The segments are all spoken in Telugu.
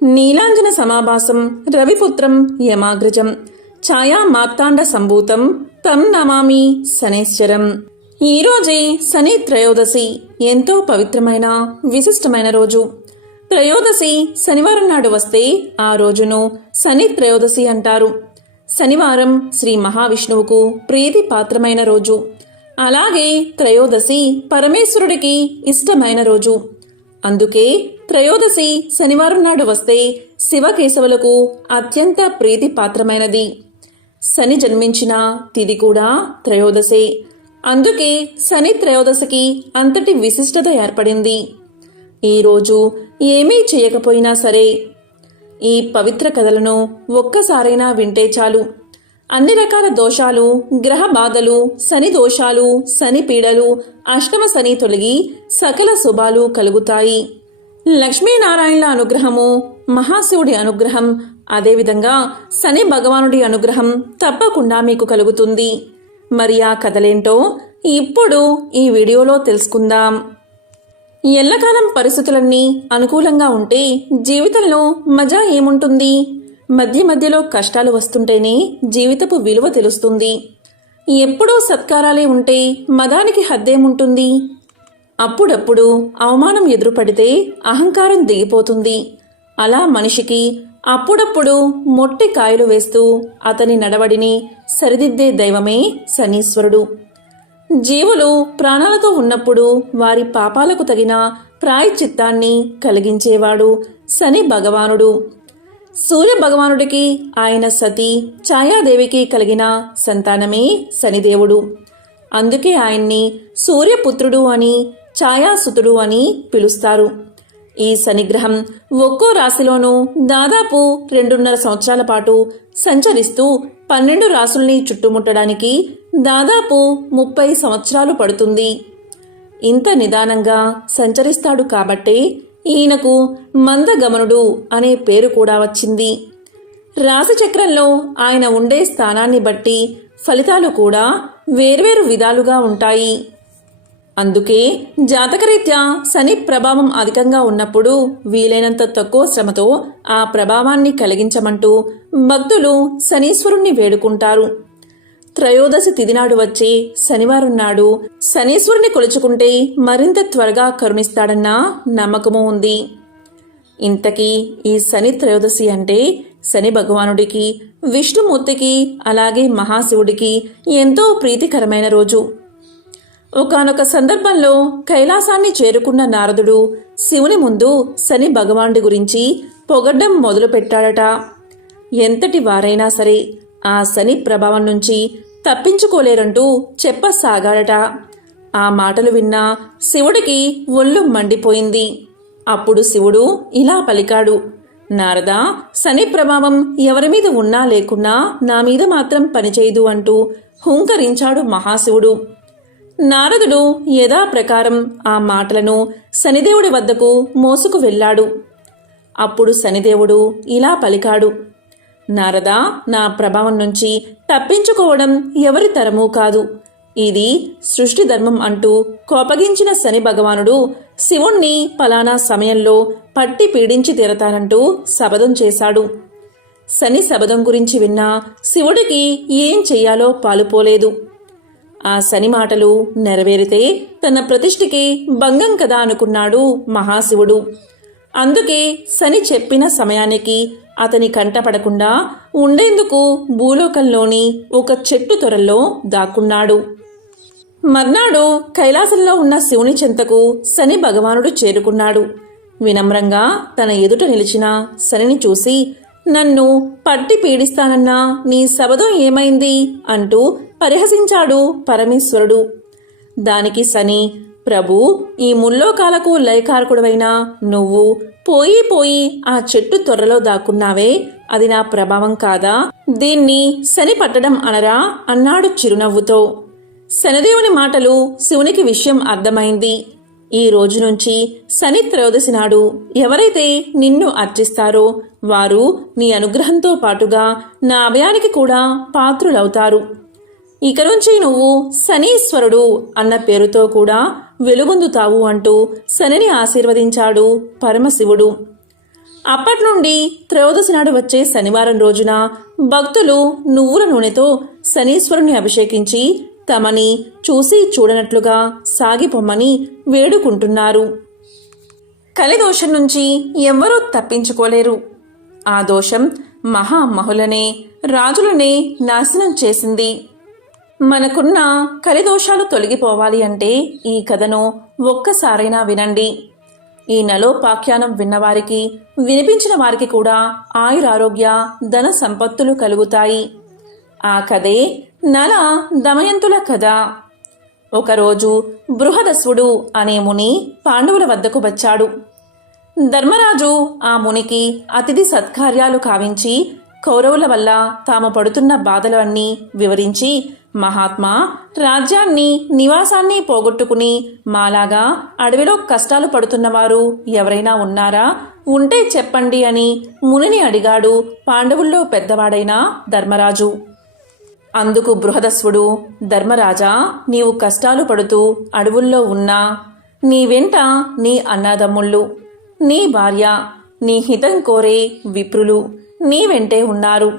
నీలాంజన సమాభాసం రవిపుత్రం యమాగ్రజం ఛాయా మార్తాండ సంభూతం తం నమామి శనేశ్వరం. ఈరోజే శని త్రయోదశి, ఎంతో పవిత్రమైన విశిష్టమైన రోజు. త్రయోదశి శనివారం నాడు వస్తే ఆ రోజును శని త్రయోదశి అంటారు. శనివారం శ్రీ మహావిష్ణువుకు ప్రీతి పాత్రమైన రోజు. అలాగే త్రయోదశి పరమేశ్వరుడికి ఇష్టమైన రోజు. అందుకే త్రయోదశి శనివారం నాడు వస్తే శివకేశవులకు అత్యంత ప్రీతి పాత్రమైనది. శని జన్మించిన తిథి కూడా త్రయోదశే. అందుకే శని త్రయోదశికి అంతటి విశిష్టత ఏర్పడింది. ఈరోజు ఏమీ చేయకపోయినా సరే ఈ పవిత్ర కథలను ఒక్కసారైనా వింటే చాలు. అన్ని రకాల దోషాలు, గ్రహ బాధలు, శని దోషాలు, శని పీడలు, అష్టమ శని తొలగి సకల శుభాలు కలుగుతాయి. లక్ష్మీనారాయణల అనుగ్రహము, మహాశివుడి అనుగ్రహం, అదేవిధంగా శని భగవానుడి అనుగ్రహం తప్పకుండా మీకు కలుగుతుంది. మరి ఆ కథలేంటో ఇప్పుడు ఈ వీడియోలో తెలుసుకుందాం. ఎల్లకాలం పరిస్థితులన్నీ అనుకూలంగా ఉంటే జీవితంలో మజా ఏముంటుంది? మధ్య మధ్యలో కష్టాలు వస్తుంటేనే జీవితపు విలువ తెలుస్తుంది. ఎప్పుడూ సత్కారాలే ఉంటే మదానికి హద్దేముంటుంది? అప్పుడప్పుడు అవమానం ఎదురుపడితే అహంకారం దిగిపోతుంది. అలా మనిషికి అప్పుడప్పుడు మొట్టి కాయలు వేస్తూ అతని నడవడిని సరిదిద్దే దైవమే శనీశ్వరుడు. జీవులు ప్రాణాలతో ఉన్నప్పుడు వారి పాపాలకు తగిన ప్రాయశ్చిత్తాన్ని కలిగించేవాడు శని భగవానుడు. సూర్య భగవానుడికి ఆయన సతీ ఛాయాదేవికి కలిగిన సంతానమే శనిదేవుడు. అందుకే ఆయన్ని సూర్యపుత్రుడు అని, ఛాయాసుతుడు అని పిలుస్తారు. ఈ శనిగ్రహం ఒక్కో రాశిలోనూ దాదాపు 2.5 సంవత్సరాల పాటు సంచరిస్తూ 12 రాశుల్ని చుట్టుముట్టడానికి దాదాపు 30 సంవత్సరాలు పడుతుంది. ఇంత నిదానంగా సంచరిస్తాడు కాబట్టే ఈయనకు మందగమనుడు అనే పేరు కూడా వచ్చింది. రాశిచక్రంలో ఆయన ఉండే స్థానాన్ని బట్టి ఫలితాలు కూడా వేర్వేరు విధాలుగా ఉంటాయి. అందుకే జాతకరీత్యా శని ప్రభావం అధికంగా ఉన్నప్పుడు వీలైనంత తక్కువ శ్రమతో ఆ ప్రభావాన్ని కలిగించమంటూ భక్తులు శనీశ్వరుణ్ణి వేడుకుంటారు. త్రయోదశి తిథి నాడు వచ్చే శనివారం నాడు శనీశ్వరుని కొలుచుకుంటే మరింత త్వరగా కరుణిస్తాడన్న నమ్మకము ఉంది. ఇంతకీ ఈ శని త్రయోదశి అంటే శని భగవానుడికి, విష్ణుమూర్తికి, అలాగే మహాశివుడికి ఎంతో ప్రీతికరమైన రోజు. ఒకానొక సందర్భంలో కైలాసాన్ని చేరుకున్న నారదుడు శివుని ముందు శని భగవానుడి గురించి పొగడ్డం మొదలుపెట్టాడట. ఎంతటి వారైనా సరే ఆ శని ప్రభావం నుంచి తప్పించుకోలేరంటూ చెప్పసాగాడట. ఆ మాటలు విన్నా శివుడికి ఒళ్ళు మండిపోయింది. అప్పుడు శివుడు ఇలా పలికాడు: నారదా, శని ప్రభావం ఎవరి మీద ఉన్నా లేకున్నా నా మీద మాత్రం పనిచేయదు అంటూ హుంకరించాడు మహాశివుడు. నారదుడు యథాప్రకారం ఆ మాటలను శనిదేవుడి వద్దకు మోసుకు వెళ్ళాడు. అప్పుడు శనిదేవుడు ఇలా పలికాడు: నారదా, నా ప్రభావం నుంచి తప్పించుకోవడం ఎవరి తరమూ కాదు. ఇది సృష్టి ధర్మం అంటూ కోపగించిన శని భగవానుడు శివుణ్ణి పలానా సమయంలో పట్టి పీడించి తీరతానంటూ శపథం చేశాడు. శని శపథం గురించి విన్నా శివుడికి ఏం చెయ్యాలో పాలుపోలేదు. ఆ శని మాటలు నెరవేరితే తన ప్రతిష్ఠకి భంగం కదా అనుకున్నాడు మహాశివుడు. అందుకే శని చెప్పిన సమయానికి అతని కంటపడకుండా ఉండేందుకు భూలోకంలోని ఒక చెట్టు తొరల్లో దాక్కున్నాడు. మర్నాడు కైలాసంలో ఉన్న శివుని చెంతకు శని భగవానుడు చేరుకున్నాడు. వినమ్రంగా తన ఎదుట నిలిచిన శనిని చూసి, నన్ను పట్టి పీడిస్తానన్నా నీ శబదం ఏమైంది అంటూ పరిహసించాడు పరమేశ్వరుడు. దానికి శని, ప్రభు, ఈ ముల్లోకాలకు లయకారకుడవైన నువ్వు పోయి పోయి ఆ చెట్టు తొర్రలో దాక్కున్నావే, అది నా ప్రభావం కాదా? దీన్ని శని పట్టడం అనరా అన్నాడు చిరునవ్వుతో. శనిదేవుని మాటలు శివునికి విషయం అర్థమైంది. ఈ రోజు నుంచి శని త్రయోదశి నాడు ఎవరైతే నిన్ను అర్చిస్తారో వారు నీ అనుగ్రహంతో పాటుగా నా అభయానికి కూడా పాత్రులవుతారు. ఇక నుంచి నువ్వు శనీశ్వరుడు అన్న పేరుతో కూడా వెలుగొందుతావు అంటూ శనిని ఆశీర్వదించాడు పరమశివుడు. అప్పటి నుండి త్రయోదశి నాడు వచ్చే శనివారం రోజున భక్తులు నువ్వుల నూనెతో శనీశ్వరుని అభిషేకించి తమని చూసి చూడనట్లుగా సాగిపోమ్మని వేడుకుంటున్నారు. కలిదోషం నుంచి ఎవ్వరూ తప్పించుకోలేరు. ఆ దోషం మహామహులనే రాజులనే నాశనం చేసింది. మనకున్న కలిదోషాలు తొలగిపోవాలి అంటే ఈ కథను ఒక్కసారైనా వినండి. ఈ నలోపాఖ్యానం విన్నవారికి వినిపించిన వారికి కూడా ఆయురారోగ్య ధన సంపత్తులు కలుగుతాయి. ఆ కథే నల దమయంతుల కథ. ఒకరోజు బృహదస్వుడు అనే ముని పాండవుల వద్దకు వచ్చాడు. ధర్మరాజు ఆ మునికి అతిథి సత్కార్యాలు కావించి కౌరవుల వల్ల తాము పడుతున్న బాధలు అన్నీ వివరించి, మహాత్మా, రాజ్యాన్ని నివాసాన్ని పోగొట్టుకుని మాలాగా అడవిలో కష్టాలు పడుతున్నవారు ఎవరైనా ఉన్నారా? ఉంటే చెప్పండి అని మునిని అడిగాడు పాండవుల్లో పెద్దవాడైన ధర్మరాజు. అందుకు బృహదస్వుడు, ధర్మరాజా, నీవు కష్టాలు పడుతూ అడవుల్లో ఉన్నా నీ వెంట నీ అన్నదమ్ముళ్ళు, నీ భార్య, నీ హితం కోరే విప్రులు నీ వెంటే ఉన్నారు.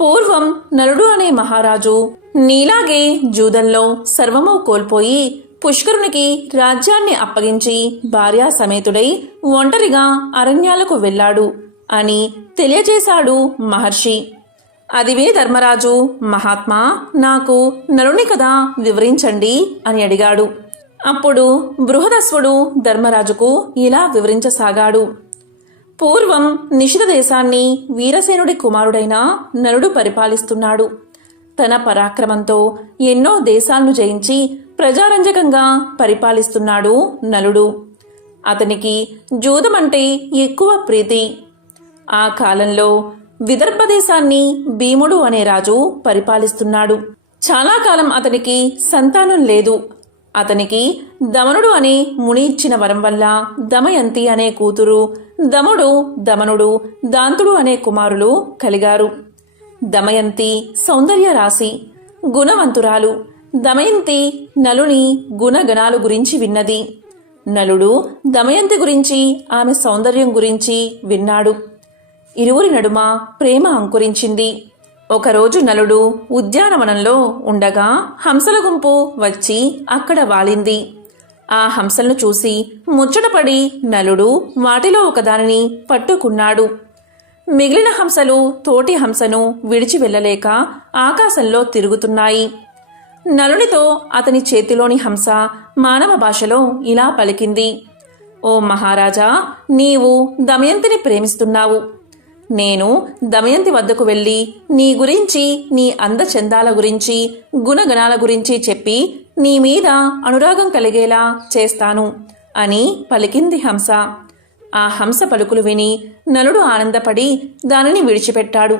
పూర్వం నలుడు అనే మహారాజు నీలాగే జూదంలో సర్వము కోల్పోయి పుష్కరునికి రాజ్యాన్ని అప్పగించి భార్యా సమేతుడై ఒంటరిగా అరణ్యాలకు వెళ్ళాడు అని తెలియజేశాడు మహర్షి. అది విని ధర్మరాజు, మహాత్మా, నాకు నలుని కథ వివరించండి అని అడిగాడు. అప్పుడు బృహదస్వుడు ధర్మరాజుకు ఇలా వివరించసాగాడు. పూర్వం నిషిధ దేశాన్ని వీరసేనుడి కుమారుడైన నలుడు పరిపాలిస్తున్నాడు. తన పరాక్రమంతో ఎన్నో దేశాలను జయించి ప్రజారంజకంగా పరిపాలిస్తున్నాడు నలుడు. అతనికి జూదమంటే ఎక్కువ ప్రీతి. ఆ కాలంలో విదర్భ దేశాన్ని భీముడు అనే రాజు పరిపాలిస్తున్నాడు. చాలా కాలం అతనికి సంతానం లేదు. అతనికి దమనుడు అనే ముని ఇచ్చిన వరం వల్ల దమయంతి అనే కూతురు, దముడు, దమనుడు, దాంతుడు అనే కుమారులు కలిగారు. దమయంతి సౌందర్య రాశి, గుణవంతురాలు. దమయంతి నలుని గుణగణాలు గురించి విన్నది. నలుడు దమయంతి గురించి, ఆమె సౌందర్యం గురించి విన్నాడు. ఇరువురి నడుమ ప్రేమ అంకురించింది. ఒకరోజు నలుడు ఉద్యానవనంలో ఉండగా హంసల గుంపు వచ్చి అక్కడ వాలింది. ఆ హంసలను చూసి ముచ్చటపడి నలుడు వాటిలో ఒకదానిని పట్టుకున్నాడు. మిగిలిన హంసలు తోటి హంసను విడిచి వెళ్ళలేక ఆకాశంలో తిరుగుతున్నాయి. నలునితో అతని చేతిలోని హంస మానవ భాషలో ఇలా పలికింది, ఓ మహారాజా, నీవు దమయంతిని ప్రేమిస్తున్నావు. నేను దమయంతి వద్దకు వెళ్ళి నీ గురించి, నీ అందచందాల గురించి, గుణగణాల గురించి చెప్పి నీ మీద అనురాగం కలిగేలా చేస్తాను అని పలికింది హంస. ఆ హంస పలుకులు విని నలుడు ఆనందపడి దానిని విడిచిపెట్టాడు.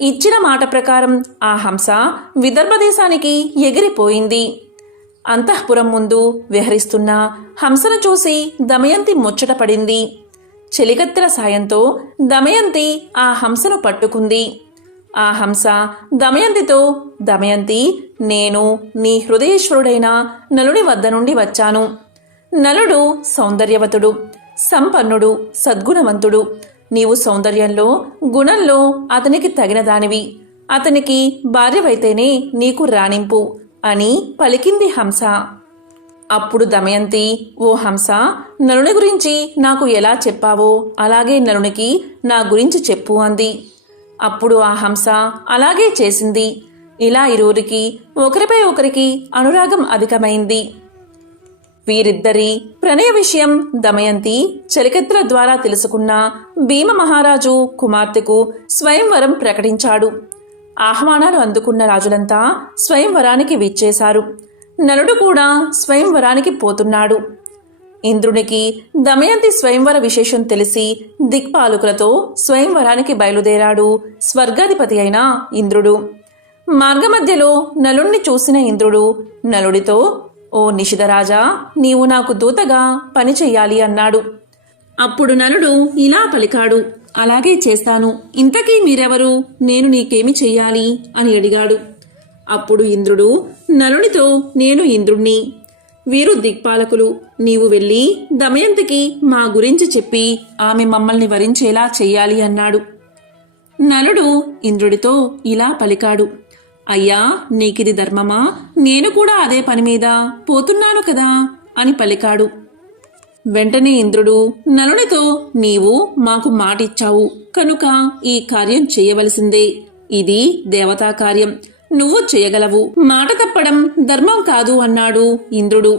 ఇచ్చిన మాట ప్రకారం ఆ హంస విదర్భ దేశానికి ఎగిరిపోయింది. అంతఃపురం ముందు విహరిస్తున్న హంసను చూసి దమయంతి ముచ్చటపడింది. చెలికత్తెల సాయంతో దమయంతి ఆ హంసను పట్టుకుంది. ఆ హంస దమయంతితో, దమయంతి, నేను నీ హృదయేశ్వరుడైన నలుని వద్ద నుండి వచ్చాను. నలుడు సౌందర్యవతుడు, సంపన్నుడు, సద్గుణవంతుడు. నీవు సౌందర్యంలో, గుణంలో అతనికి తగిన దానివి. అతనికి భార్యవైతేనే నీకు రాణింపు అని పలికింది హంస. అప్పుడు దమయంతి, ఓ హంస, నలుని గురించి నాకు ఎలా చెప్పావో అలాగే నలునికి నా గురించి చెప్పు అంది. అప్పుడు ఆ హంస అలాగే చేసింది. ఇలా ఇరువురికి ఒకరిపై ఒకరికి అనురాగం అధికమైంది. వీరిద్దరి ప్రణయ విషయం దమయంతి చలికత్తెల ద్వారా తెలుసుకున్న భీమ మహారాజు కుమార్తెకు స్వయంవరం ప్రకటించాడు. ఆహ్వానాలు అందుకున్న రాజులంతా స్వయంవరానికి విచ్చేశారు. నలుడు కూడా స్వయంవరానికి పోతున్నాడు. ఇంద్రునికి దమయంతి స్వయంవర విశేషం తెలిసి దిక్పాలకులతో స్వయంవరానికి బయలుదేరాడు స్వర్గాధిపతి అయిన ఇంద్రుడు. మార్గమధ్యలో నలుణ్ణి చూసిన ఇంద్రుడు నలుడితో, ఓ నిషిధరాజా, నీవు నాకు దూతగా పని చెయ్యాలి అన్నాడు. అప్పుడు నలుడు ఇలా పలికాడు, అలాగే చేస్తాను. ఇంతకీ మీరెవరు? నేను నీకేమి చెయ్యాలి అని అడిగాడు. అప్పుడు ఇంద్రుడు నలునితో, నేను ఇంద్రుణ్ణి. వీరు దిక్పాలకులు. నీవు వెళ్ళి దమయంతికి మా గురించి చెప్పి ఆమె మమ్మల్ని వరించేలా చెయ్యాలి అన్నాడు. నలుడు ఇంద్రుడితో ఇలా పలికాడు. అయ్యా, నీకిది ధర్మమా? నేను కూడా అదే పనిమీద పోతున్నాను కదా అని పలికాడు. వెంటనే ఇంద్రుడు నలునితో, నీవు మాకు మాటిచ్చావు కనుక ఈ కార్యం చెయ్యవలసిందే. ఇది దేవతా కార్యం, నువ్వు చేయగలవు. మాట తప్పడం ధర్మం కాదు అన్నాడు ఇంద్రుడు.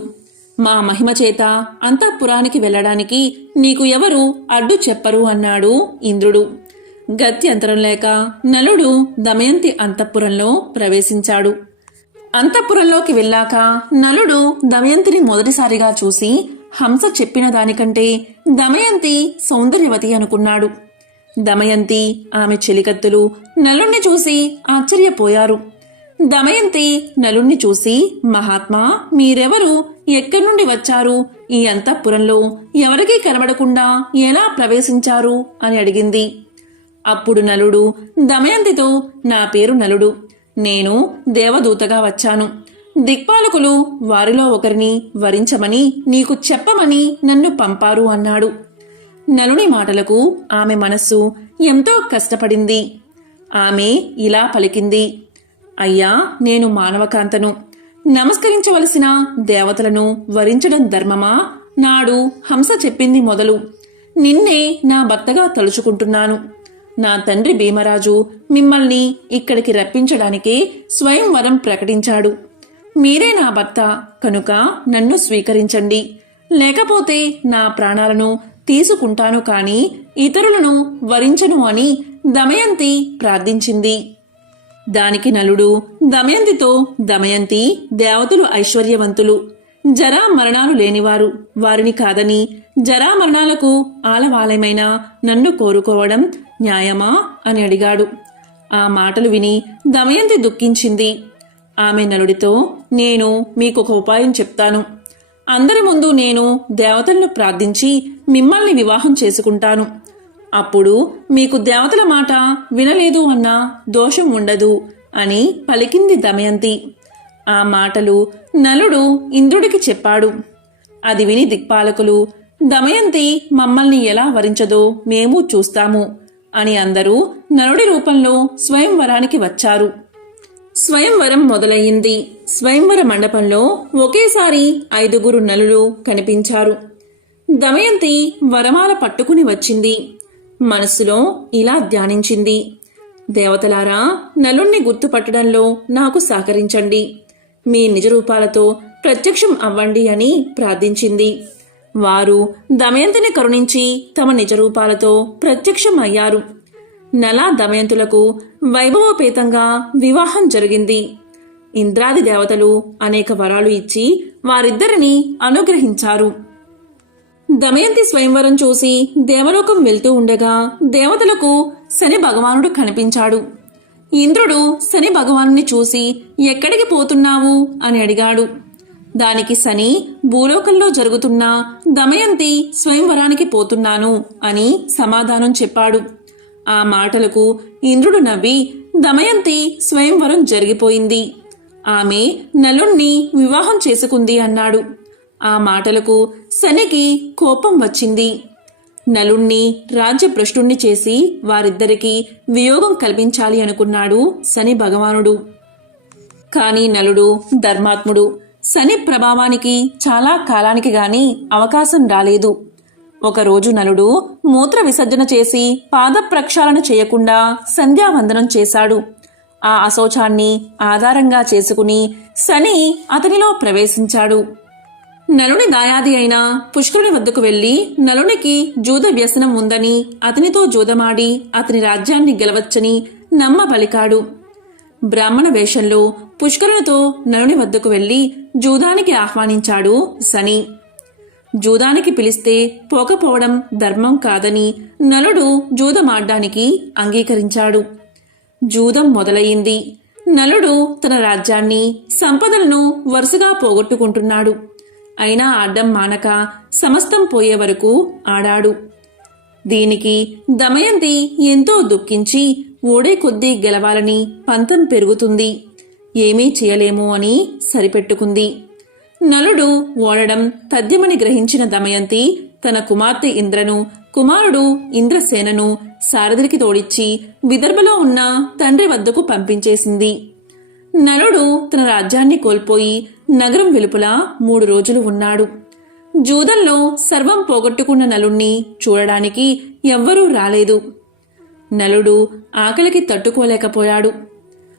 మా మహిమ చేత అంతఃపురానికి వెళ్లడానికి నీకు ఎవరు అడ్డు చెప్పరు అన్నాడు ఇంద్రుడు. గత్యంతరం లేక నలుడు దమయంతి అంతఃపురంలో ప్రవేశించాడు. అంతఃపురంలోకి వెళ్ళాక నలుడు దమయంతిని మొదటిసారిగా చూసి హంస చెప్పిన దానికంటే దమయంతి సౌందర్యవతి అనుకున్నాడు. దమయంతి, ఆమె చెలికత్తులు నలుణ్ణి చూసి ఆశ్చర్యపోయారు. దమయంతి నలుణ్ణి చూసి, మహాత్మా, మీరెవరు? ఎక్కడి నుండి వచ్చారు? ఈ అంతఃపురంలో ఎవరికీ కనబడకుండా ఎలా ప్రవేశించారు అని అడిగింది. అప్పుడు నలుడు దమయంతితో, నా పేరు నలుడు, నేను దేవదూతగా వచ్చాను. దిక్పాలకులు వారిలో ఒకరిని వరించమని నీకు చెప్పమని నన్ను పంపారు అన్నాడు. నలుని మాటలకు ఆమె మనస్సు ఎంతో కష్టపడింది. ఆమె ఇలా పలికింది. అయ్యా, నేను మానవకాంతను. నమస్కరించవలసిన దేవతలను వరించడం ధర్మమా? నాడు హంస చెప్పింది మొదలు నిన్నే నా భర్తగా తలుచుకుంటున్నాను. నా తండ్రి భీమరాజు మిమ్మల్ని ఇక్కడికి రప్పించడానికే స్వయంవరం ప్రకటించాడు. మీరే నా భర్త కనుక నన్ను స్వీకరించండి, లేకపోతే నా ప్రాణాలను తీసుకుంటాను కాని ఇతరులను వరించను అని దమయంతి ప్రార్థించింది. దానికి నలుడు దమయంతితో, దమయంతి, దేవతలు ఐశ్వర్యవంతులు, జరా మరణాలు లేనివారు. వారిని కాదని జరామరణాలకు ఆలవాలమైన నన్ను కోరుకోవడం న్యాయమా అని అడిగాడు. ఆ మాటలు విని దమయంతి దుఃఖించింది. ఆమె నలుడితో, నేను మీకొక ఉపాయం చెప్తాను. అందరి ముందు నేను దేవతలను ప్రార్థించి మిమ్మల్ని వివాహం చేసుకుంటాను. అప్పుడు మీకు దేవతల మాట వినలేదు అన్న దోషం ఉండదు అని పలికింది దమయంతి. ఆ మాటలు నలుడు ఇంద్రుడికి చెప్పాడు. అది విని దిక్పాలకులు, దమయంతి మమ్మల్ని ఎలా వరించదో మేము చూస్తాము అని అందరూ నలుడి రూపంలో స్వయంవరానికి వచ్చారు. స్వయంవరం మొదలయ్యింది. స్వయంవర మండపంలో ఒకేసారి 5 నలులు కనిపించారు. దమయంతి వరమాల పట్టుకుని వచ్చింది. మనస్సులో ఇలా ధ్యానించింది. దేవతలారా, నలుణ్ణి గుర్తుపట్టడంలో నాకు సహకరించండి. మీ నిజ రూపాలతో ప్రత్యక్షం అవ్వండి అని ప్రార్థించింది. వారు దమయంతిని కరుణించి తమ నిజ రూపాలతో ప్రత్యక్షం అయ్యారు. నల దమయంతులకు వైభవోపేతంగా వివాహం జరిగింది. ఇంద్రాది దేవతలు అనేక వరాలు ఇచ్చి వారిద్దరిని అనుగ్రహించారు. దమయంతి స్వయంవరం చూసి దేవలోకం వెళ్తూ ఉండగా దేవతలకు శని భగవానుడు కనిపించాడు. ఇంద్రుడు శని భగవానుని చూసి, ఎక్కడికి పోతున్నావు అని అడిగాడు. దానికి శని, భూలోకంలో జరుగుతున్న దమయంతి స్వయంవరానికి పోతున్నాను అని సమాధానం చెప్పాడు. ఆ మాటలకు ఇంద్రుడు నవ్వి, దమయంతి స్వయంవరం జరిగిపోయింది, ఆమె నలుణ్ణి వివాహం చేసుకుంది అన్నాడు. ఆ మాటలకు శనికి కోపం వచ్చింది. నలుణ్ణి రాజ్యభ్రష్టుణ్ణి చేసి వారిద్దరికీ వియోగం కల్పించాలి అనుకున్నాడు శని భగవానుడు. కాని నలుడు ధర్మాత్ముడు. శని ప్రభావానికి చాలా కాలానికి గాని అవకాశం రాలేదు. ఒకరోజు నలుడు మూత్ర విసర్జన చేసి పాద ప్రక్షాళన చేయకుండా సంధ్యావందనం చేశాడు. ఆ అశౌచాన్ని ఆధారంగా చేసుకుని శని అతనిలో ప్రవేశించాడు. నలుని దాయాది అయిన పుష్కరుని వద్దకు వెళ్లి నలునికి జూద వ్యసనం ఉందని అతనితో జూదమాడి అతని రాజ్యాన్ని గెలవచ్చని నమ్మబలికాడు. బ్రాహ్మణ వేషంలో పుష్కరునితో నలుని వద్దకు వెళ్లి జూదానికి ఆహ్వానించాడు శని. జూదానికి పిలిస్తే పోకపోవడం ధర్మం కాదని నలుడు జూదమాడ్డానికి అంగీకరించాడు. జూదం మొదలయ్యింది. నలుడు తన రాజ్యాన్ని, సంపదలను వరుసగా పోగొట్టుకుంటున్నాడు. అయినా ఆడ్డం మానక సమస్తం పోయే వరకు ఆడాడు. దీనికి దమయంతి ఎంతో దుఃఖించి ఓడే కొద్దీ గెలవాలని పంతం పెరుగుతుంది, ఏమీ చేయలేము అని సరిపెట్టుకుంది. నలుడు ఓడడం తథ్యమని గ్రహించిన దమయంతి తన కుమార్తె ఇంద్రను, కుమారుడు ఇంద్రసేనను సారథికి తోడిచ్చి విదర్భలో ఉన్న తండ్రి వద్దకు పంపించేసింది. నలుడు తన రాజ్యాన్ని కోల్పోయి నగరం వెలుపల 3 రోజులు ఉన్నాడు. జూదంలో సర్వం పోగొట్టుకున్న నలుణ్ణి చూడడానికి ఎవ్వరూ రాలేదు. నలుడు ఆకలికి తట్టుకోలేకపోయాడు.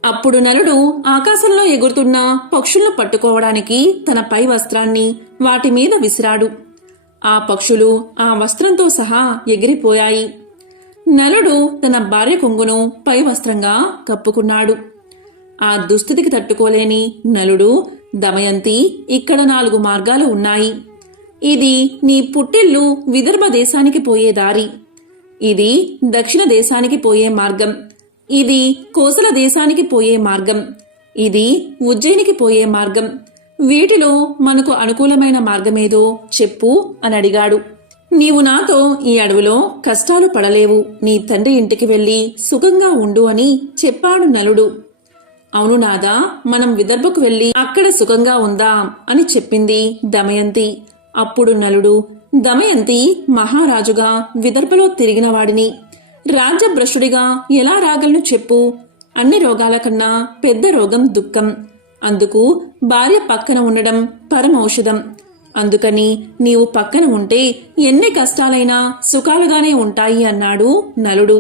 అప్పుడు నలుడు ఆకాశంలో ఎగురుతున్న పక్షులను పట్టుకోవడానికి తన పై వస్త్రాన్ని వాటి మీద విసిరాడు. ఆ పక్షులు ఆ వస్త్రంతో సహా ఎగిరిపోయాయి. నలుడు తన భార్య కొంగును పై వస్త్రంగా కప్పుకున్నాడు. ఆ దుస్థితికి తట్టుకోలేని నలుడు, దమయంతి, ఇక్కడ 4 మార్గాలు ఉన్నాయి. ఇది నీ పుట్టిల్లు విదర్భ దేశానికి పోయే దారి. ఇది దక్షిణ దేశానికి పోయే మార్గం. ఇది కోసల దేశానికి పోయే మార్గం. ఇది ఉజ్జయినికి పోయే మార్గం. వీటిలో మనకు అనుకూలమైన మార్గమేదో చెప్పు అని అడిగాడు. నీవు నాతో ఈ అడవిలో కష్టాలు పడలేవు. నీ తండ్రి ఇంటికి వెళ్లి సుఖంగా ఉండు అని చెప్పాడు నలుడు. అవును నాదా, మనం విదర్భకు వెళ్లి అక్కడ సుఖంగా ఉందాం అని చెప్పింది దమయంతి. అప్పుడు నలుడు, దమయంతి, మహారాజుగా విదర్భలో తిరిగిన వాడిని రాజ్యభ్రష్టుడిగా ఎలా రాగలను చెప్పు. అన్ని రోగాల కన్నా పెద్ద రోగం దుఃఖం. అందుకు భార్య పక్కన ఉండడం పరమౌషధం. అందుకని నీవు పక్కన ఉంటే ఎన్ని కష్టాలైనా సుఖాలుగానే ఉంటాయి అన్నాడు నలుడు.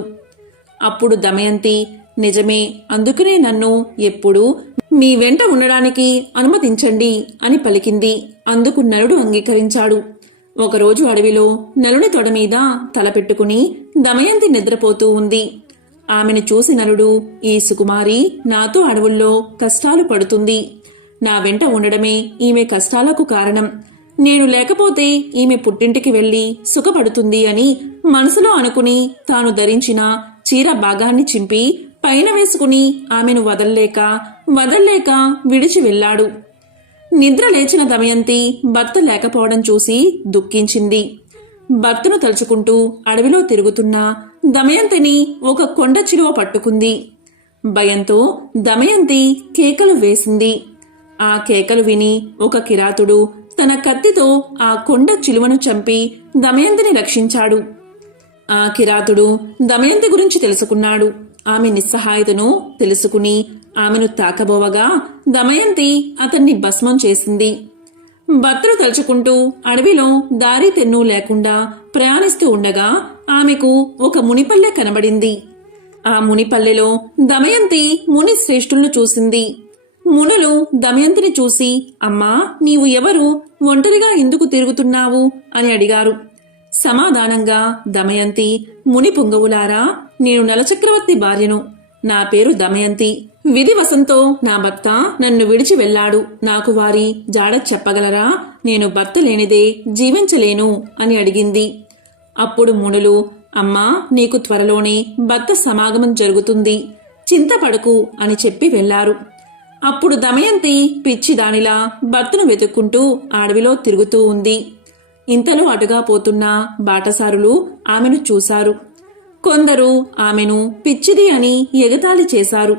అప్పుడు దమయంతి, నిజమే, అందుకనే నన్ను ఎప్పుడూ మీ వెంట ఉండడానికి అనుమతించండి అని పలికింది. అందుకు నలుడు అంగీకరించాడు. ఒకరోజు అడవిలో నలుని తొడ మీద తలపెట్టుకుని దమయంతి నిద్రపోతూ ఉంది. ఆమెను చూసి నలుడు, ఈ సుకుమారి నాతో అడవుల్లో కష్టాలు పడుతుంది. నా వెంట ఉండడమే ఈమె కష్టాలకు కారణం. నేను లేకపోతే ఈమె పుట్టింటికి వెళ్లి సుఖపడుతుంది అని మనసులో అనుకుని తాను ధరించిన చీర భాగాన్ని చింపి పైన వేసుకుని ఆమెను వదల్లేక విడిచి వెళ్లాడు. నిద్ర లేచిన దమయంతి భర్త లేకపోవడం చూసి దుఃఖించింది. భర్తను తలుచుకుంటూ అడవిలో తిరుగుతున్న దమయంతిని ఒక కొండ చిలువ పట్టుకుంది. భయంతో దమయంతి కేకలు వేసింది. ఆ కేకలు విని ఒక కిరాతుడు తన కత్తితో ఆ కొండ చిలువను చంపి దమయంతిని రక్షించాడు. ఆ కిరాతుడు దమయంతి గురించి తెలుసుకున్నాడు. ఆమె నిస్సహాయతను తెలుసుకుని ఆమెను తాకబోవగా దమయంతి అతన్ని భస్మం చేసింది. భర్తను తలుచుకుంటూ అడవిలో దారి తెన్ను లేకుండా ప్రయాణిస్తూ ఉండగా ఆమెకు ఒక మునిపల్లె కనబడింది. ఆ మునిపల్లెలో దమయంతి ముని శ్రేష్ఠులను చూసింది. మునులు దమయంతిని చూసి, అమ్మా, నీవు ఎవరు? ఒంటరిగా ఎందుకు తిరుగుతున్నావు అని అడిగారు. సమాధానంగా దమయంతి, ముని పుంగవులారా, నేను నలచక్రవర్తి భార్యను. నా పేరు దమయంతి. విధివశంతో నా భర్త నన్ను విడిచి వెళ్లాడు. నాకు వారి జాడ చెప్పగలరా? నేను భర్త లేనిదే జీవించలేను అని అడిగింది. అప్పుడు మునులు, అమ్మా, నీకు త్వరలోనే భర్త సమాగమం జరుగుతుంది, చింతపడకు అని చెప్పి వెళ్లారు. అప్పుడు దమయంతి పిచ్చిదానిలా భర్తను వెతుక్కుంటూ అడవిలో తిరుగుతూ ఉంది. ఇంతలో అటుగా పోతున్న బాటసారులు ఆమెను చూశారు. కొందరు ఆమెను పిచ్చిది అని ఎగతాళి చేశారు.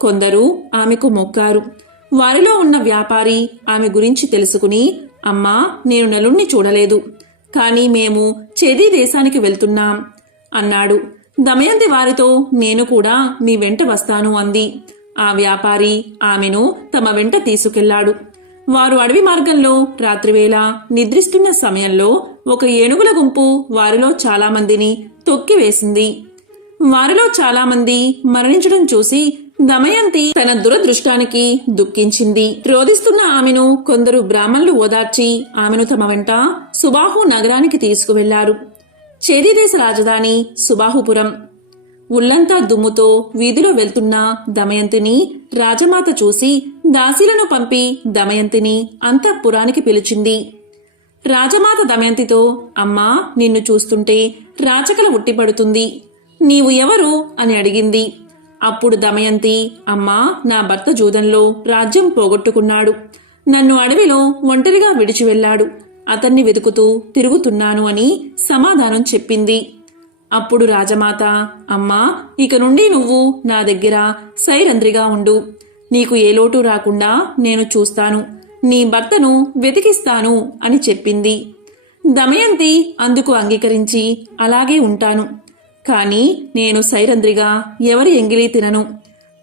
కొందరు ఆమెకు మొక్కారు. వారిలో ఉన్న వ్యాపారి ఆమె గురించి తెలుసుకుని, అమ్మా, నేను నలుణ్ణి చూడలేదు, కానీ మేము చేది దేశానికి వెళ్తున్నాం అన్నాడు. దమయంతి వారితో, నేను కూడా మీ వెంట వస్తాను అంది. ఆ వ్యాపారి ఆమెను తమ వెంట తీసుకెళ్లాడు. వారు అడవి మార్గంలో రాత్రివేళ నిద్రిస్తున్న సమయంలో ఒక ఏనుగుల గుంపు వారిలో చాలా మందిని తొక్కివేసింది. వారిలో చాలా మంది మరణించడం చూసి దమయంతి తన దురదృష్టానికి దుఃఖించింది. రోధిస్తున్న ఆమెను కొందరు బ్రాహ్మణులు ఓదార్చి ఆమెను తమ వెంట సుబాహు నగరానికి తీసుకువెళ్లారు. చేది దేశ రాజధాని సుబాహుపురం. ఉల్లంతా దుమ్ముతో వీధిలో వెళ్తున్న దమయంతిని రాజమాత చూసి దాసీలను పంపి దమయంతిని అంతఃపురానికి పిలిచింది. రాజమాత దమయంతితో, అమ్మా, నిన్ను చూస్తుంటే రాచకల ఉట్టిపడుతుంది. నీవు ఎవరు అని అడిగింది. అప్పుడు దమయంతి, అమ్మా, నా భర్త జూదంలో రాజ్యం పోగొట్టుకున్నాడు. నన్ను అడవిలో ఒంటరిగా విడిచి వెళ్లాడు. అతన్ని వెతుకుతూ తిరుగుతున్నాను అని సమాధానం చెప్పింది. అప్పుడు రాజమాత, అమ్మా, ఇక నుండి నువ్వు నా దగ్గర సైరంధ్రిగా ఉండు. నీకు ఏ లోటు రాకుండా నేను చూస్తాను. నీ భర్తను వెతికిస్తాను అని చెప్పింది. దమయంతి అందుకు అంగీకరించి అలాగే ఉంటాను, కాని నేను సైరంధ్రిగా ఎవరి ఎంగిలి తినను,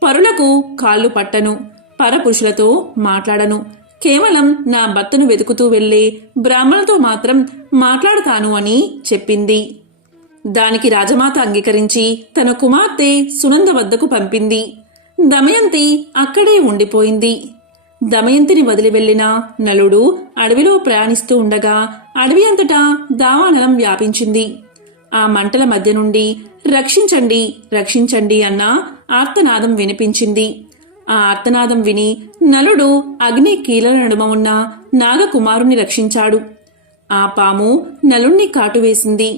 పరులకు కాళ్ళు పట్టను, పరపురుషులతో మాట్లాడను, కేవలం నా భర్తను వెతుకుతూ వెళ్లే బ్రాహ్మణులతో మాత్రం మాట్లాడతాను అని చెప్పింది. దానికి రాజమాత అంగీకరించి తన కుమార్తె సునంద వద్దకు పంపింది. దమయంతి అక్కడే ఉండిపోయింది. దమయంతిని వదిలి వెళ్లిన నలుడు అడవిలో ప్రయాణిస్తూ ఉండగా అడవి అంతటా దావానలం వ్యాపించింది. ఆ మంటల మధ్య నుండి రక్షించండి రక్షించండి అన్న ఆర్తనాదం వినిపించింది. ఆ ఆర్తనాదం విని నలుడు అగ్ని కీలల నడుమ ఉన్న నాగకుమారుని రక్షించాడు. ఆ పాము నలుణ్ణి కాటువేసింది.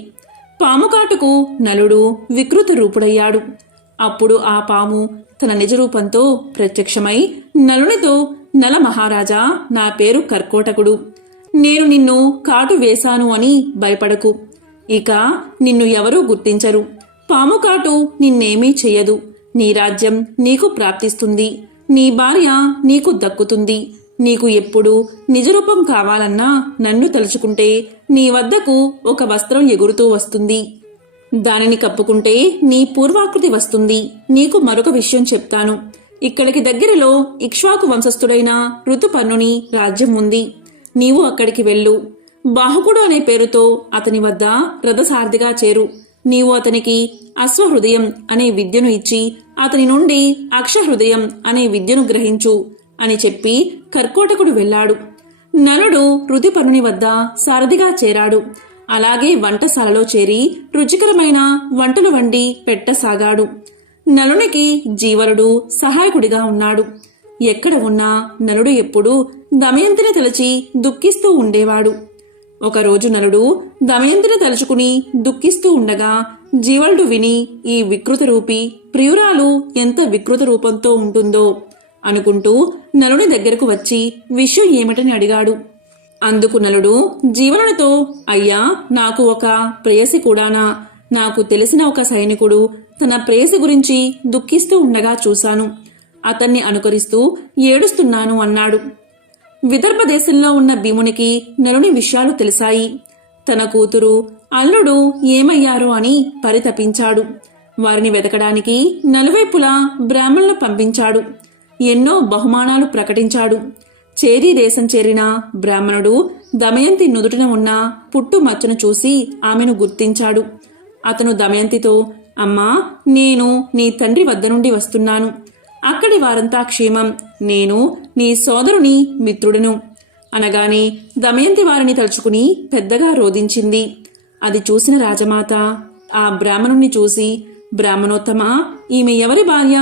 పాము కాటుకు నలుడు వికృత రూపుడయ్యాడు. అప్పుడు ఆ పాము తన నిజరూపంతో ప్రత్యక్షమై నలునితో, నల మహారాజా, నా పేరు కర్కోటకుడు, నేను నిన్ను కాటు వేశాను అని భయపడకు, ఇక నిన్ను ఎవరూ గుర్తించరు, పాము కాటు నిన్నేమీ చెయ్యదు, నీ రాజ్యం నీకు ప్రాప్తిస్తుంది, నీ భార్య నీకు దక్కుతుంది, నీకు ఎప్పుడు నిజరూపం కావాలన్నా నన్ను తలుచుకుంటే నీ వద్దకు ఒక వస్త్రం ఎగురుతూ వస్తుంది, దానిని కప్పుకుంటే నీ పూర్వాకృతి వస్తుంది. నీకు మరొక విషయం చెప్తాను. ఇక్కడికి దగ్గరలో ఇక్ష్వాకు వంశస్థుడైన ఋతుపర్ణుని రాజ్యం ఉంది. నీవు అక్కడికి వెళ్ళు. బాహుకుడు అనే పేరుతో అతని వద్ద రథసారథిగా చేరు. నీవు అతనికి అశ్వహృదయం అనే విద్యను ఇచ్చి అతని నుండి అక్షహృదయం అనే విద్యను గ్రహించు అని చెప్పి కర్కోటకుడు వెళ్ళాడు. నలుడు ఋతుపర్ణుని వద్ద సారథిగా చేరాడు. అలాగే వంటశాలలో చేరి రుచికరమైన వంటలు వండి పెట్టసాగాడు. నలునికి జీవలుడు సహాయకుడిగా ఉన్నాడు. ఎక్కడ ఉన్నా నలుడు ఎప్పుడూ దమయంతిని తలచి దుఃఖిస్తూ ఉండేవాడు. ఒకరోజు నలుడు దమయంతిని తలుచుకుని దుఃఖిస్తూ ఉండగా జీవలుడు విని, ఈ వికృత రూపి ప్రియురాలు ఎంత వికృత రూపంతో ఉంటుందో అనుకుంటూ నలుని దగ్గరకు వచ్చి విషయం ఏమిటని అడిగాడు. అందుకు నలుడు జీవనునితో, అయ్యా, నాకు ఒక ప్రేయసి కూడానా? నాకు తెలిసిన ఒక సైనికుడు తన ప్రేయసి గురించి దుఃఖిస్తూ ఉండగా చూశాను. అతన్ని అనుకరిస్తూ ఏడుస్తున్నాను అన్నాడు. విదర్భ దేశంలో ఉన్న భీమునికి నలుని విషయాలు తెలిసాయి. తన కూతురు, అల్లుడు ఏమయ్యారో అని పరితపించాడు. వారిని వెతకడానికి నలువైపులా బ్రాహ్మణులు పంపించాడు. ఎన్నో బహుమానాలు ప్రకటించాడు. చేరీ దేశం చేరిన బ్రాహ్మణుడు దమయంతి నుదుటిన ఉన్న పుట్టు మచ్చను చూసి ఆమెను గుర్తించాడు. అతను దమయంతితో, అమ్మా, నేను నీ తండ్రి వద్ద నుండి వస్తున్నాను. అక్కడి వారంతా క్షేమం. నేను నీ సోదరుని మిత్రుడను అనగానే దమయంతి వారిని తలుచుకుని పెద్దగా రోదించింది. అది చూసిన రాజమాత ఆ బ్రాహ్మణుణ్ణి చూసి, బ్రాహ్మణోత్తమా, ఈమె ఎవరి భార్య?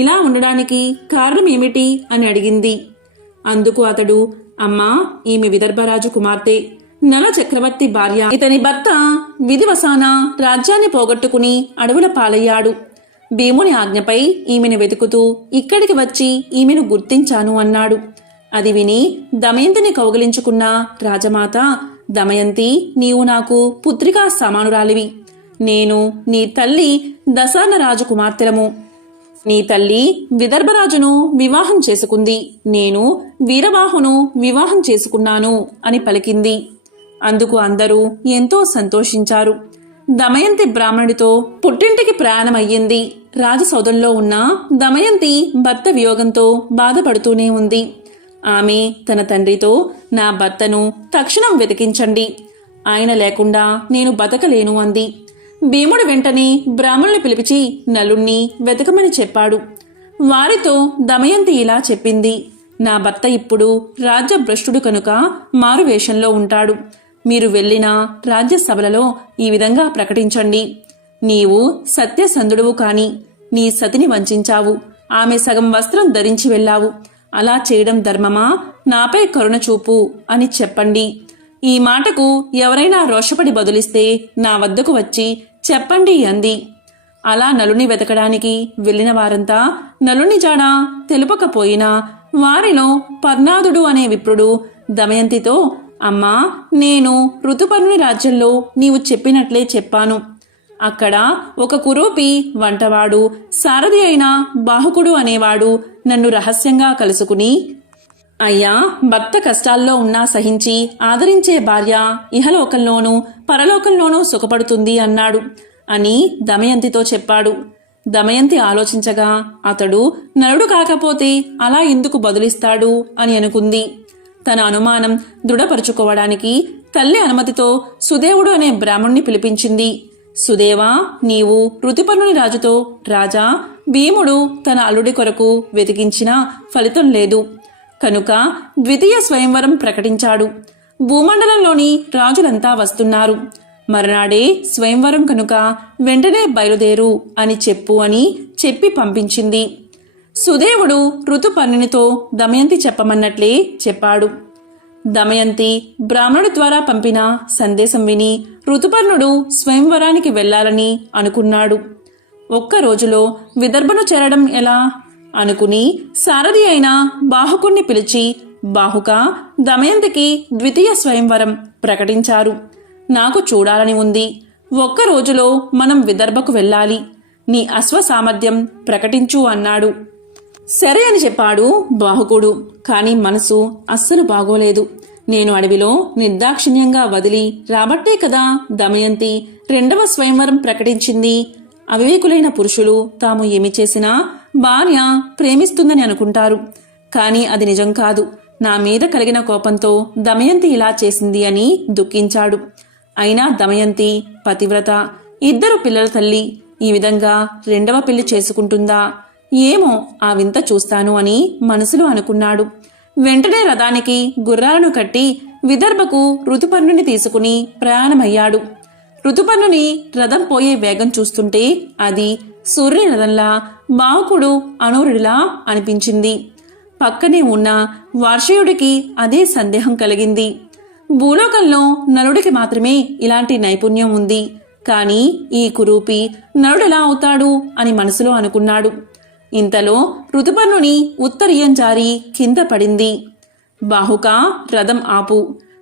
ఇలా ఉండడానికి కారణం ఏమిటి అని అడిగింది. అందుకు అతడు, అమ్మా, ఈమె విదర్భరాజు కుమార్తె, నల చక్రవర్తి భార్య. ఇతని భర్త విధివశాన రాజ్యాన్ని పోగొట్టుకుని అడవుల పాలయ్యాడు. భీముని ఆజ్ఞపై ఈమెను వెతుకుతూ ఇక్కడికి వచ్చి ఈమెను గుర్తించాను అన్నాడు. అది విని దమయంతిని కౌగిలించుకున్న రాజమాత, దమయంతి, నీవు నాకు పుత్రికా సమానురాలివి. నేను నీ తల్లి దశార్ణ రాజు కుమార్తెలము. నీ తల్లి విదర్భరాజును వివాహం చేసుకుంది. నేను వీరబాహును వివాహం చేసుకున్నాను అని పలికింది. అందుకు అందరూ ఎంతో సంతోషించారు. దమయంతి బ్రాహ్మణుడితో పుట్టింటికి ప్రయాణమయ్యింది. రాజసౌధంలో ఉన్న దమయంతి భర్త వియోగంతో బాధపడుతూనే ఉంది. ఆమె తన తండ్రితో, నా భర్తను తక్షణం వెతికించండి, ఆయన లేకుండా నేను బతకలేను అంది. భీముడు వెంటనే బ్రాహ్మణుని పిలిపించి నలుణ్ణి వెతకమని చెప్పాడు. వారితో దమయంతి ఇలా చెప్పింది, నా భర్త ఇప్పుడు రాజ్యభ్రష్టుడు కనుక మారువేషంలో ఉంటాడు. మీరు వెళ్లిన రాజ్యసభలలో ఈ విధంగా ప్రకటించండి, నీవు సత్యసంధుడువు కాని నీ సతిని వంచావు, ఆమె సగం వస్త్రం ధరించి వెళ్ళావు, అలా చేయడం ధర్మమా? నాపై కరుణ చూపు అని చెప్పండి. ఈ మాటకు ఎవరైనా రోషపడి బదులిస్తే నా వద్దకు వచ్చి చెప్పండి అంది. అలా నలుని వెతకడానికి వెళ్లిన వారంతా నలుని జాడ తెలుపకపోయినా వారిలో పర్ణాదుడు అనే విప్రుడు దమయంతితో, అమ్మా, నేను ఋతుపర్ణుని రాజ్యంలో నీవు చెప్పినట్లే చెప్పాను. అక్కడ ఒక కురూపి వంటవాడు సారథి అయిన బాహుకుడు అనేవాడు నన్ను రహస్యంగా కలుసుకుని అయ్యా, భర్త కష్టాల్లో ఉన్నా సహించి ఆదరించే భార్య ఇహలోకంలోనూ పరలోకంలోనూ సుఖపడుతుంది అన్నాడు అని దమయంతితో చెప్పాడు. దమయంతి ఆలోచించగా అతడు నలుడు కాకపోతే అలా ఎందుకు బదులిస్తాడు అని అనుకుంది. తన అనుమానం దృఢపరుచుకోవడానికి తల్లి అనుమతితో సుదేవుడు అనే బ్రాహ్మణ్ణి పిలిపించింది. సుదేవా, నీవు ఋతుపర్ణుని రాజుతో, రాజా, భీముడు తన అల్లుడి కొరకు వెతికించినా ఫలితం లేదు కనుక ద్వితీయ స్వయంవరం ప్రకటించాడు. భూమండలంలోని రాజులంతా వస్తున్నారు. మరునాడే స్వయంవరం కనుక వెంటనే బయలుదేరు అని చెప్పు అని చెప్పి పంపించింది. సుదేవుడు ఋతుపర్ణునితో దమయంతి చెప్పమన్నట్లే చెప్పాడు. దమయంతి బ్రాహ్మణుడి ద్వారా పంపిన సందేశం విని ఋతుపర్ణుడు స్వయంవరానికి వెళ్లాలని అనుకున్నాడు. ఒక్క రోజులో విదర్భను చేరడం ఎలా అనుకుని సారథి అయిన బాహుకుణ్ణి పిలిచి, బాహుక, దమయంతికి ద్వితీయ స్వయంవరం ప్రకటించారు. నాకు చూడాలని ఉంది. ఒక్క రోజులో మనం విదర్భకు వెళ్ళాలి. నీ అశ్వ సామర్థ్యం ప్రకటించు అన్నాడు. సరే అని చెప్పాడు బాహుకుడు. కాని మనసు అస్సలు బాగోలేదు. నేను అడవిలో నిర్దాక్షిణ్యంగా వదిలి రాబట్టే కదా దమయంతి రెండవ స్వయంవరం ప్రకటించింది. అవివేకులైన పురుషులు తాము ఏమి చేసినా భార్య ప్రేమిస్తుందని అనుకుంటారు. కాని అది నిజం కాదు. నా మీద కలిగిన కోపంతో దమయంతి ఇలా చేసింది అని దుఃఖించాడు. అయినా దమయంతి పతివ్రత, 2 పిల్లల తల్లి. ఈ విధంగా రెండవ పెళ్లి చేసుకుంటుందా ఏమో, ఆ వింత చూస్తాను అని మనసులో అనుకున్నాడు. వెంటనే రథానికి గుర్రాలను కట్టి విదర్భకు ఋతుపర్ణుని తీసుకుని ప్రయాణమయ్యాడు. ఋతుపర్ణుని రథం పోయే వేగం చూస్తుంటే అది సూర్యుని రథంలా, బాహుకుడు అనూరుడిలా అనిపించింది. పక్కనే ఉన్న వార్షయుడికి అదే సందేహం కలిగింది. భూలోకంలో నలుడికి మాత్రమే ఇలాంటి నైపుణ్యం ఉంది. కాని ఈ కురూపి నలుడెలా అవుతాడు అని మనసులో అనుకున్నాడు. ఇంతలో ఋతుపర్ణుని ఉత్తరీయం జారి కింద పడింది. బాహుక, రథం ఆపు,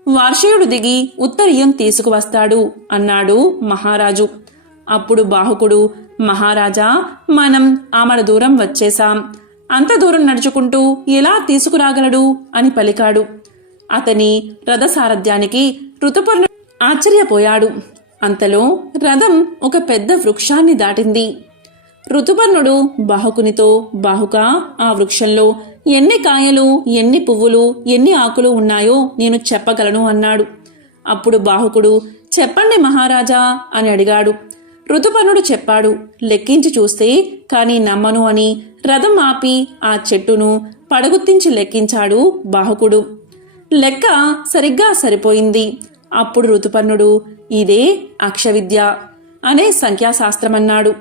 వార్షయుడు దిగి ఉత్తరీయం తీసుకువస్తాడు అన్నాడు మహారాజు. అప్పుడు బాహుకుడు, మహారాజా, మనం ఆమడ దూరం వచ్చేశాం. అంత దూరం నడుచుకుంటూ ఎలా తీసుకురాగలడు అని పలికాడు. అతని రథసారథ్యానికి ఋతుపర్ణుడు ఆశ్చర్యపోయాడు. అంతలో రథం ఒక పెద్ద వృక్షాన్ని దాటింది. ఋతుపర్ణుడు బాహుకునితో, బాహుక, ఆ వృక్షంలో ఎన్ని కాయలు, ఎన్ని పువ్వులు, ఎన్ని ఆకులు ఉన్నాయో నేను చెప్పగలను అన్నాడు. అప్పుడు బాహుకుడు, చెప్పండి మహారాజా అని అడిగాడు. ఋతుపర్ణుడు చెప్పాడు. లెక్కించి చూస్తే కాని నమ్మను అని రథం ఆపి ఆ చెట్టును పడగుత్తించి లెక్కించాడు బాహుకుడు. లెక్క సరిగ్గా సరిపోయింది. అప్పుడు ఋతుపర్ణుడు, ఇదే అక్షవిద్య అనే సంఖ్యాశాస్త్రమన్నాడు.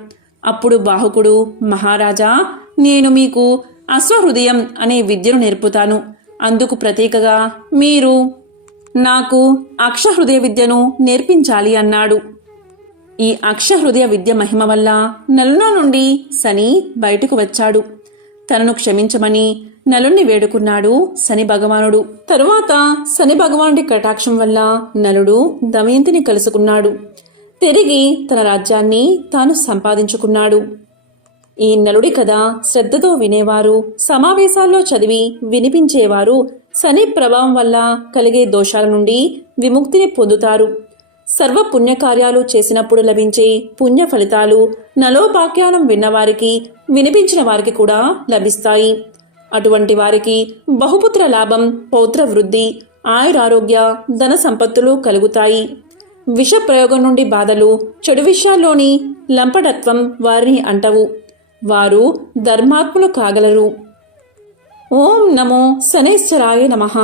అప్పుడు బాహుకుడు, మహారాజా, నేను మీకు అశ్వహృదయం అనే విద్యను నేర్పుతాను. అందుకు ప్రతీకగా మీరు నాకు అక్షహృదయ విద్యను నేర్పించాలి అన్నాడు. ఈ అక్షహృదయ విద్య మహిమ వల్ల నలులో నుండి శని బయటకు వచ్చాడు. తనను క్షమించమని నలుణ్ణి వేడుకున్నాడు శని భగవానుడు. తరువాత శని భగవానుడి కటాక్షం వల్ల నలుడు దమయంతిని కలుసుకున్నాడు. తిరిగి తన రాజ్యాన్ని తాను సంపాదించుకున్నాడు. ఈ నలుడి కథ శ్రద్ధతో వినేవారు, సమావేశాల్లో చదివి వినిపించేవారు శని ప్రభావం వల్ల కలిగే దోషాల నుండి విముక్తిని పొందుతారు. సర్వ పుణ్యకార్యాలు చేసినప్పుడు లభించే పుణ్య ఫలితాలు నలోపాఖ్యానం విన్నవారికి, వినిపించిన వారికి కూడా లభిస్తాయి. అటువంటి వారికి బహుపుత్ర లాభం, పౌత్ర వృద్ధి, ఆయురారోగ్య, ధన సంపత్తులు కలుగుతాయి. విష ప్రయోగం నుండి బాధలు, చెడు విషయాల్లోని లంపటత్వం వారిని అంటవు. వారు ధర్మాత్ములు కాగలరు. ఓం నమో శనైశ్చరాయ నమః.